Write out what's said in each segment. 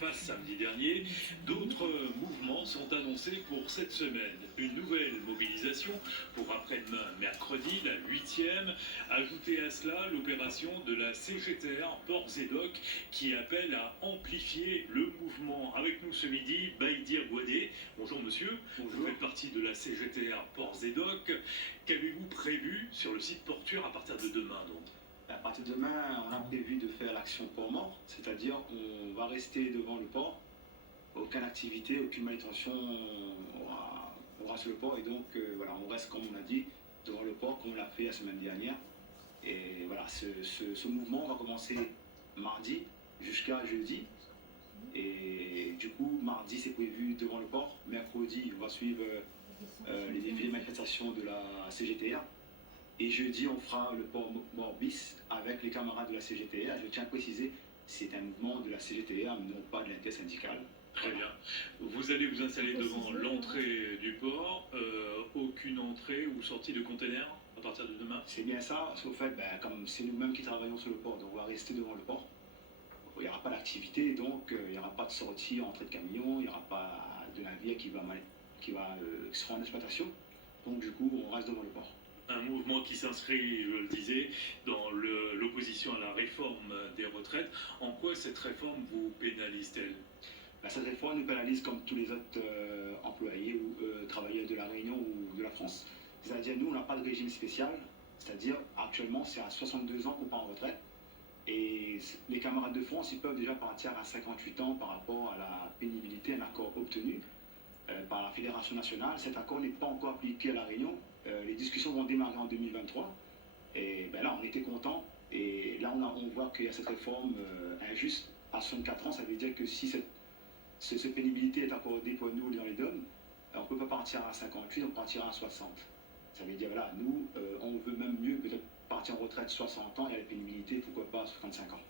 Face samedi dernier, d'autres mouvements sont annoncés pour cette semaine. Une nouvelle mobilisation pour après-demain mercredi, la 8e. Ajoutez à cela l'opération de la CGTR Port-Zédoc qui appelle à amplifier le mouvement. Avec nous ce midi, Baïdir Gouadé. Bonjour monsieur, Bonjour. Vous faites partie de la CGTR Port-Zédoc. Qu'avez-vous prévu sur le site portuaire à partir de demain donc? À partir de demain, on a prévu de faire l'action port mort, c'est-à-dire qu'on va rester devant le port, aucune activité, aucune manutention aura sur le port, et donc voilà, on reste comme on a dit devant le port, comme on l'a fait la semaine dernière. Et voilà, ce mouvement va commencer mardi jusqu'à jeudi. Et du coup, mardi c'est prévu devant le port, mercredi on va suivre les défilés de manifestation de la CGTR. Et jeudi, on fera le port Morbis avec les camarades de la CGTR. Je tiens à préciser, c'est un mouvement de la CGTR, non pas de l'intersyndicale. Très bien. Vous allez vous installer devant l'entrée du port. Aucune entrée ou sortie de containers à partir de demain? C'est bien ça, parce qu'au fait, comme c'est nous-mêmes qui travaillons sur le port, donc on va rester devant le port. Il n'y aura pas d'activité, donc il n'y aura pas de sortie, entrée de camion, il n'y aura pas de navire qui va se rendre en exploitation. Donc du coup, on reste devant le port. Un mouvement qui s'inscrit, je le disais, dans l'opposition à la réforme des retraites. En quoi cette réforme vous pénalise-t-elle? Cette réforme nous pénalise comme tous les autres employés ou travailleurs de la Réunion ou de la France. C'est-à-dire, nous, on n'a pas de régime spécial. C'est-à-dire, actuellement, c'est à 62 ans qu'on part en retraite. Et les camarades de France, ils peuvent déjà partir à 58 ans par rapport à la pénibilité, un accord obtenu par la Fédération nationale. Cet accord n'est pas encore appliqué à la Réunion. Les discussions vont démarrer en 2023. Et là, on était contents. Et là, on voit qu'il y a cette réforme injuste. À 64 ans, ça veut dire que si cette pénibilité est accordée pour nous dans les DOM, on ne peut pas partir à 58, on partira à 60. Ça veut dire, voilà, nous, on veut même mieux peut-être partir en retraite 60 ans et à la pénibilité, pourquoi pas 65 ans.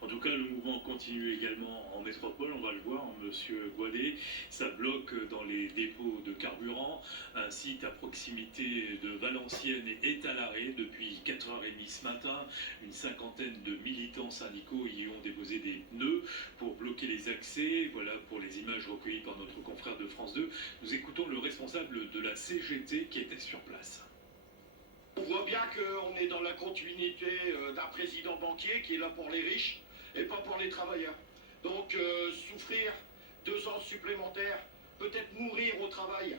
En tout cas, le mouvement continue également en métropole, on va le voir, monsieur Gouadé. Ça bloque dans les dépôts de carburant. Un site à proximité de Valenciennes est à l'arrêt depuis 4h30 ce matin. Une cinquantaine de militants syndicaux y ont déposé des pneus pour bloquer les accès. Voilà pour les images recueillies par notre confrère de France 2. Nous écoutons le responsable de la CGT qui était sur place. On voit bien qu'on est dans la continuité d'un président banquier qui est là pour les riches et pas pour les travailleurs. Donc souffrir 2 ans supplémentaires, peut-être mourir au travail,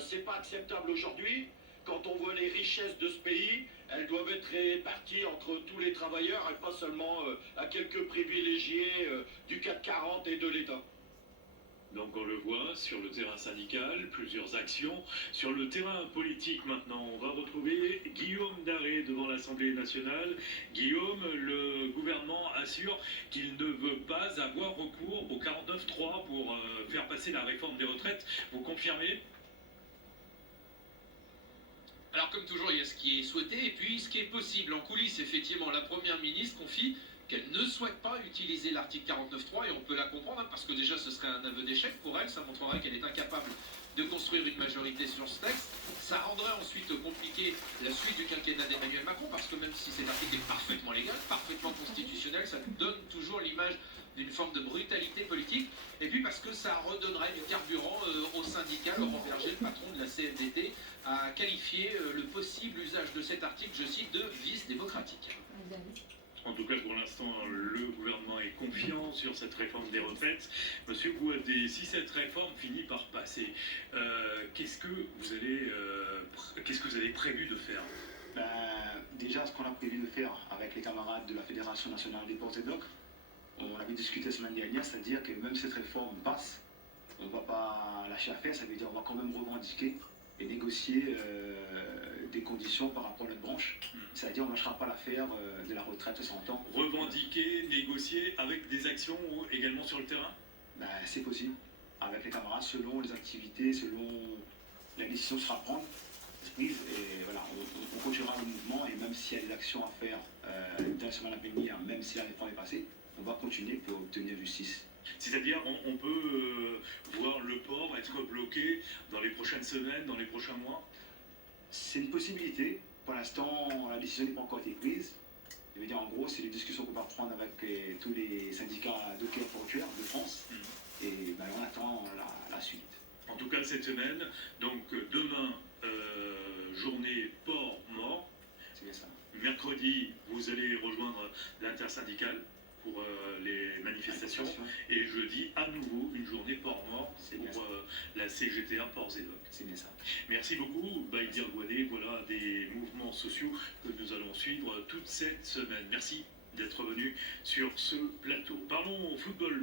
c'est pas acceptable aujourd'hui. Quand on voit les richesses de ce pays, elles doivent être réparties entre tous les travailleurs et pas seulement à quelques privilégiés du CAC 40 et de l'État. Donc on le voit sur le terrain syndical, plusieurs actions. Sur le terrain politique maintenant, on va retrouver Guillaume Daré devant l'Assemblée nationale. Guillaume, le gouvernement assure qu'il ne veut pas avoir recours au 49.3 pour faire passer la réforme des retraites. Vous confirmez? Alors comme toujours, il y a ce qui est souhaité et puis ce qui est possible. En coulisses, effectivement, la Première ministre confie qu'elle ne souhaite pas utiliser l'article 49.3 et on peut la comprendre parce que déjà ce serait un aveu d'échec pour elle, ça montrerait qu'elle est incapable de construire une majorité sur ce texte. Ça rendrait ensuite compliqué la suite du quinquennat d'Emmanuel Macron parce que même si cet article est parfaitement légal, parfaitement constitutionnel, ça donne toujours l'image d'une forme de brutalité politique et puis parce que ça redonnerait du carburant au syndicat. Laurent Berger, le patron de la CFDT, a qualifié le possible usage de cet article, je cite, de vice démocratique. En tout cas, pour l'instant, le gouvernement est confiant sur cette réforme des retraites. Monsieur Gouadé, si cette réforme finit par passer, qu'est-ce que vous avez prévu de faire? Déjà, ce qu'on a prévu de faire avec les camarades de la Fédération nationale des ports et docs, on avait discuté la semaine dernière, c'est-à-dire que même si cette réforme passe, on ne va pas lâcher affaire, ça veut dire qu'on va quand même revendiquer et négocier des conditions par rapport à notre branche. C'est-à-dire on ne lâchera pas l'affaire de la retraite 60 ans. Revendiquer, négocier avec des actions ou également sur le terrain? C'est possible, avec les camarades, selon les activités, selon la décision sera prise. Et voilà, on continuera le mouvement et même s'il y a des actions à faire dans la semaine à venir, même si la réforme est passée, on va continuer pour obtenir justice. C'est-à-dire, on peut voir le port être bloqué dans les prochaines semaines, dans les prochains mois? C'est une possibilité. Pour l'instant, la décision n'est pas encore été prise. Je veux dire, en gros, c'est les discussions qu'on va reprendre avec tous les syndicats d'hockey portuaire de France. Et ben, on attend la suite. En tout cas, cette semaine, donc demain, journée port-mort. C'est bien ça. Mercredi, vous allez rejoindre l'intersyndicale pour les manifestations. Et jeudi, à nouveau, une journée port-mort pour la CGTA Ports-et-Docs. C'est bien ça. Merci beaucoup, Baïdir Gouadé. Voilà des mouvements sociaux que nous allons suivre toute cette semaine. Merci d'être venu sur ce plateau. Parlons football.